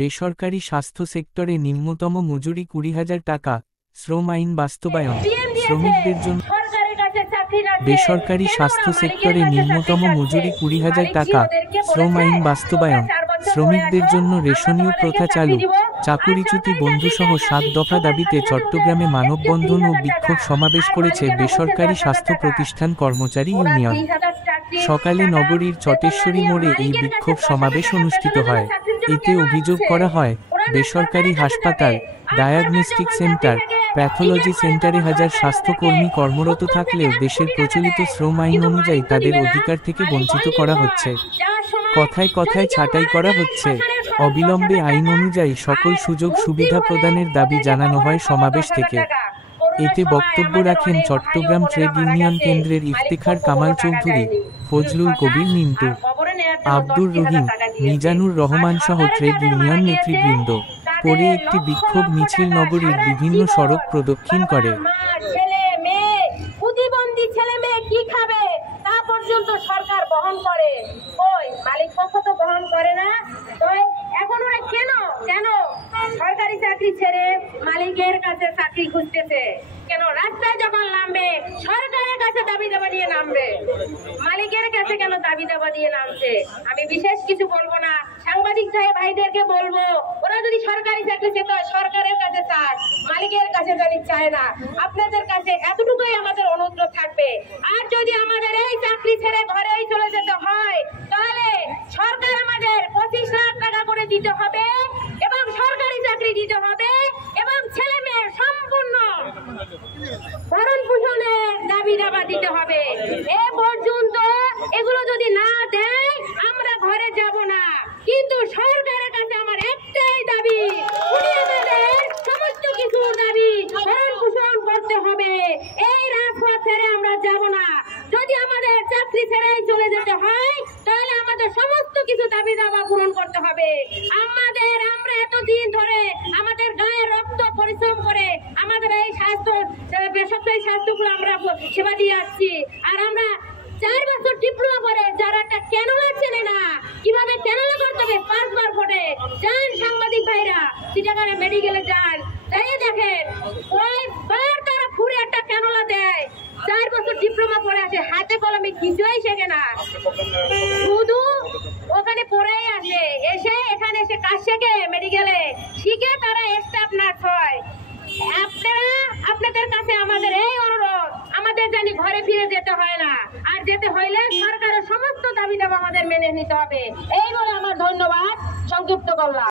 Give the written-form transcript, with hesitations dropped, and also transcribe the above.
বেসরকারি স্বাস্থ্য সেক্টরে নিম্নতম মজুরি 20,000 টাকা, শ্রম আইন বাস্তবায়ন। শ্রমিকদের জন্য বেসরকারি স্বাস্থ্য সেক্টরে নিম্নতম মজুরি 20,000 টাকা, শ্রম আইন বাস্তবায়ন। শ্রমিকদের জন্য রেশনীয় প্রথা চালু। চাকুরিচ্যুতি বন্ধসহ 7 দফা দাবিতে চট্টগ্রামে মানববন্ধন ও বিক্ষোভ সমাবেশ করেছে বেসরকারি স্বাস্থ্য প্রতিষ্ঠান কর্মচারী ইউনিয়ন। সকালে নগরীর চটেশ্বরী মোড়ে এই বিক্ষোভ সমাবেশ অনুষ্ঠিত হয়। এতে অভিযোগ করা হয়, বেসরকারি হাসপাতাল, ডায়াগনস্টিক সেন্টার, প্যাথোলজি সেন্টারে হাজার স্বাস্থ্যকর্মী কর্মরত থাকলেও দেশের প্রচলিত শ্রম আইন অনুযায়ী তাদের অধিকার থেকে বঞ্চিত করা হচ্ছে। কথায় কথায় ছাঁটাই করা হচ্ছে। অবিলম্বে আইন অনুযায়ী সকল সুযোগ সুবিধা প্রদানের দাবি জানানো হয় সমাবেশ থেকে। এতে বক্তব্য রাখেন চট্টগ্রাম ট্রেড ইউনিয়ন কেন্দ্রের ইফতেখার কামাল চৌধুরী, ফজলুল কবির মিন্টু, আব্দুর রহিম, মিজানুর রহমান সহ ট্রেড ইউনিয়ন নেতৃবৃন্দ। পরে একটি বিক্ষোভ মিছিল নগরীর বিভিন্ন সড়ক প্রদক্ষিণ করে। সরকার বহন করে, ওই মালিক পক্ষ তো বহন করে না। তো এখন ওরা কেন সরকারি চাকরি ছেড়ে মালিকের কাছে চাকরি খুঁজতেছে? কেন রাস্তায় যখন নামবে সরকারের কাছে দাবি দাবা নিয়ে নামবে, মালিকের কাছে কেন দাবি দাবা দিয়ে নামছে? আমি বিশেষ কিছু বলবো না, সাংবাদিক ভাইদেরকে বলবো, ওরা যদি সরকারি চাকরি চেত সরকারের কাছে চায়, মালিকের কাছে যদি চায় না। আপনাদের কাছে এতটুকুই আমাদের অনুরোধ থাকবে। আর যদি আমাদের এই চাকরি ছেড়ে ঘরেই চলে যেতে হয়, তাহলে সরকার আমাদের 25 লাখ টাকা করে দিতে হবে এবং সরকারি চাকরি দিতে হবে এবং ছেলে মেয়ের সম্পূর্ণ ভরণ পোষণের দাবি দাবা দিতে হবে। এ পর্যন্ত এগুলো যদি না দেয় আমরা ঘরে যাব না। কিন্তু সরকারের কাছে আমার একটাই দাবি, আমাদের সমস্ত কিছুর দাবি ভরণ পোষণ করতে হবে। এই রাজপথ ছেড়ে আমরা যাব না। যদি আমাদের চাকরি ছেড়েই চলে যেতে হয়, তাহলে আমাদের সমস্ত কিছু দাবি দাবা পূরণ করতে হবে। আমরা এতদিন ধরে আমাদের গায়ের রক্ত পরিশ্রম করে আমাদের এই বেসরকারি স্বাস্থ্যগুলো আমরা সেবা দিয়ে আসছি। আর আমরা 4 বছর ডিপ্লোমা করে যারা একটা ক্যানোলা চেনে না, কিভাবে ক্যানোলা করতে হবে 5 বার ফোটে যান সাংবাদিক ভাইরা, চিটাগাং মেডিকেলে যান, তাই দেখেন কয়েকবার তারা ঘুরে একটা ক্যানোলা দেয়। 4 বছর ডিপ্লোমা করে আসে, হাতে কলমে কিছুই শেখে না, শুধু ওখানে পড়েই আসে, এখানে এসে কাজ শেখে মেডিকেলে, শিখে তারা স্টাফ নার্স হয়। আপনাদের কাছে আমাদের এই অনুরোধ, আমাদের জানি ঘরে ফিরে যেতে হয় না, আর যেতে হইলে সরকারের সমস্ত দাবি দাবা আমাদের মেনে নিতে হবে। এই বলে আমার ধন্যবাদ সংক্ষিপ্ত করলাম।